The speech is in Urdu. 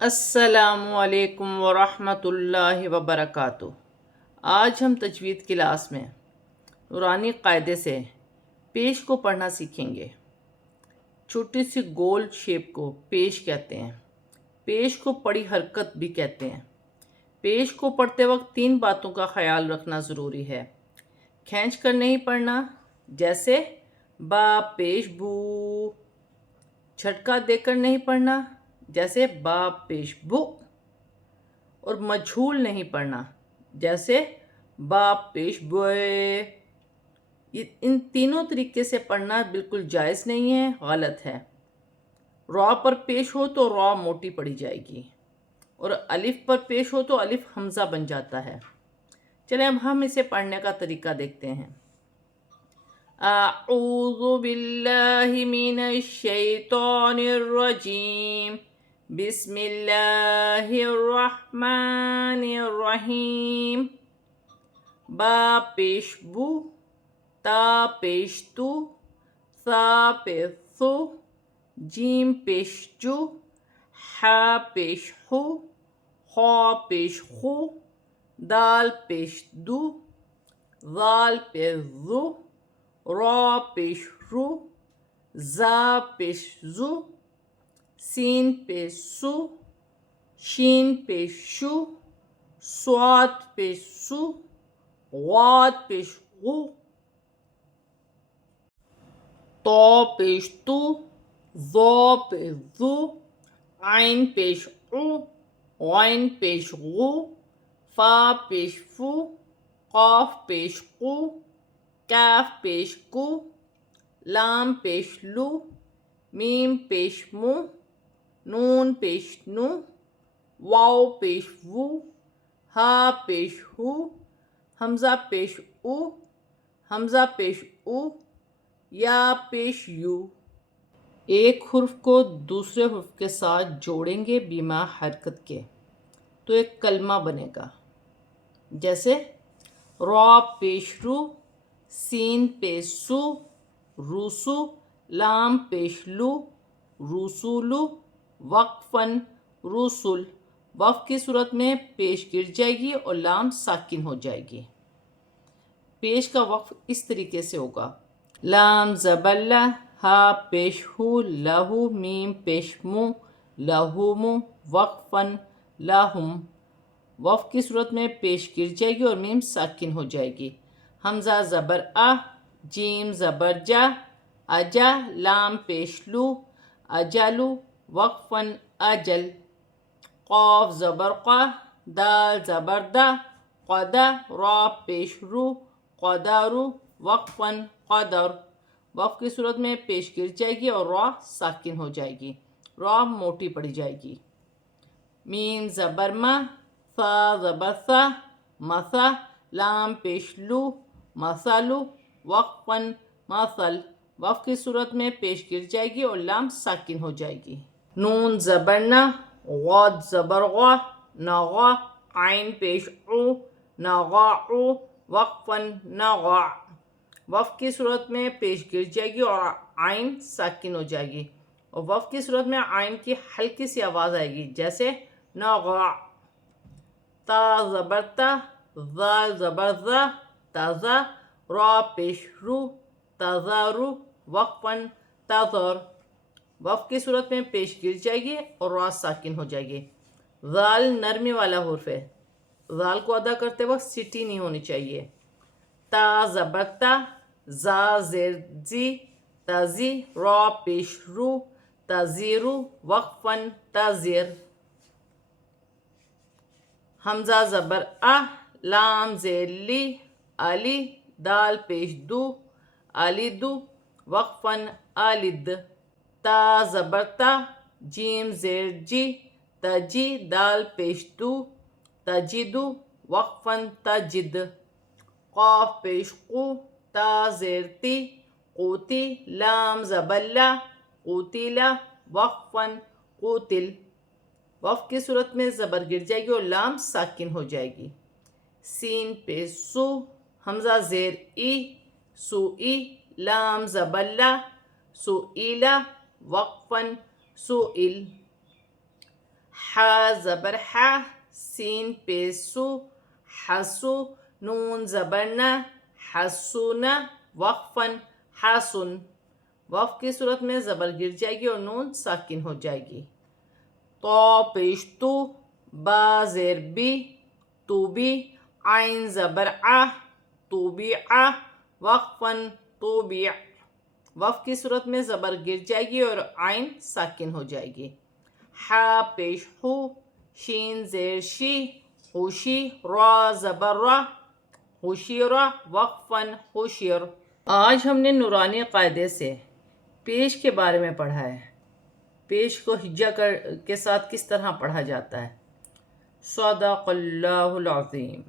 السلام علیکم ورحمۃ اللہ وبرکاتہ۔ آج ہم تجوید کلاس میں نورانی قاعدے سے پیش کو پڑھنا سیکھیں گے۔ چھوٹی سی گول شیپ کو پیش کہتے ہیں۔ پیش کو پڑی حرکت بھی کہتے ہیں۔ پیش کو پڑھتے وقت 3 باتوں کا خیال رکھنا ضروری ہے۔ کھینچ کر نہیں پڑھنا، جیسے با پیش بو۔ جھٹکا دے کر نہیں پڑھنا، جیسے با پیش بو۔ اور مجھول نہیں پڑھنا، جیسے با پیش بوئے۔ ان تینوں طریقے سے پڑھنا بالکل جائز نہیں ہے، غلط ہے۔ را پر پیش ہو تو را موٹی پڑھی جائے گی، اور الف پر پیش ہو تو الف حمزہ بن جاتا ہے۔ چلیں اب ہم اسے پڑھنے کا طریقہ دیکھتے ہیں۔ اعوذ باللہ من الشیطان الرجیم، بسم اللہ الرحمن الرحیم۔ با پیش بو، تا پیش تو، ثا پیش ثو، جیم پیش جو، حا پیش خو، خا پیش خو، دال پیش دو، ذال پیش ذو، را پیش رو، زا پیش زو، سین پیش سو، شین پیش شو، صاد پیش سو، غاد پیش غو، طا پیش تو، ظا پیش ذو، عین پیش عو، غین پیش غو، فا پیش فو، قاف پیش قو، کاف پیش کو، لام پیش لو، میم پیش مو، نون پیش نو، واو پیش وو، ہا پیش ہو، حمزہ پیش او، حمزہ پیش او، یا پیش یو۔ ایک حرف کو دوسرے حرف کے ساتھ جوڑیں گے بما حرکت کے تو ایک کلمہ بنے گا، جیسے را پیش رو، سین پیش سو، روسو، لام پیش لو، روسولو، وقفن، روسل۔ وقف کی صورت میں پیش گر جائے گی اور لام ساکن ہو جائے گی۔ پیش کا وقف اس طریقے سے ہوگا: لام زبر لا، ہا پیش ہو، لہو، میم پیش مو، لہومو، وقفن، لہم۔ وقف کی صورت میں پیش گر جائے گی اور میم ساکن ہو جائے گی۔ حمزہ زبر آ، جیم زبر جا، اجا، لام پیش لو، اجلو، وقفن، اجل۔ قاف زبر قا، دال زبر دا، قدا، را پیش رو، قدارو، وقفن، قدر۔ وقف کی صورت میں پیش گر جائے گی اور را ساکن ہو جائے گی، را موٹی پڑی جائے گی۔ میم زبر ما، ثا زبر ثا، مسا، لام پیش لو، مسلو، وقفن، مثل۔ وقف کی صورت میں پیش گر جائے گی اور لام ساکن ہو جائے گی۔ نون زبر نا، غاد زبر غا، نغا، عین پیش عو، نغاعو، وقفن، نغع۔ وقف کی صورت میں پیش گر جائے گی اور عین ساکن ہو جائے گی، اور وقف کی صورت میں عین کی ہلکی سی آواز آئے گی، جیسے نغع۔ تا زبر تا، ذال زبر ذا، تازا، را پیش رو، تازارو، وقفن، تازر۔ وقف کی صورت میں پیش گر جائے گی اور را ساکن ہو جائے گی۔ ذال نرمی والا حرف ہے، ذال کو ادا کرتے وقت سیٹی نہیں ہونی چاہیے۔ تا زبر تا، زا زیر زی، تازی، را پیش رو، تازیرو، وقفن، تازیر۔ حمزہ زبر آ، لام زیر لی، علی، دال پیش دو، علیدو، وقفن، آلد۔ تا زبر تا، جیم زیر جی، تجی، دال پیش دو، تجدو، وقفن، تجد۔ قاف پیش قو، تا زیر تی، قوتی، لام زبر لا، قوتیلا، وقفن، قوتل۔ وقف کی صورت میں زبر گر جائے گی اور لام ساکن ہو جائے گی۔ سین پیش سو، حمزہ زیر ای، سوئی، لام زبر لا، سوئیلا، وقفن، سوئل۔ ح زبر ح، سین پیش سو، حسو، نون زبر ن، حسون، وقفاً حسن. وقف کی صورت میں زبر گر جائے گی اور نون ساکن ہو جائے گی. تو پیش تو، با زیر بی، تو بی، عین زبر ع، تو بی ع، وقفاً تو بی. وقف کی صورت میں زبر گر جائے گی اور عین ساکن ہو جائے گی. ح پیش حو، شین زیر شی، خوشی، را زبر را، خوشیرا، وقفاً خوشیر. آج ہم نے نورانی قاعدے سے پیش کے بارے میں پڑھا ہے. پیش کو ہجا کے ساتھ کس طرح پڑھا جاتا ہے. صدق اللہ العظیم.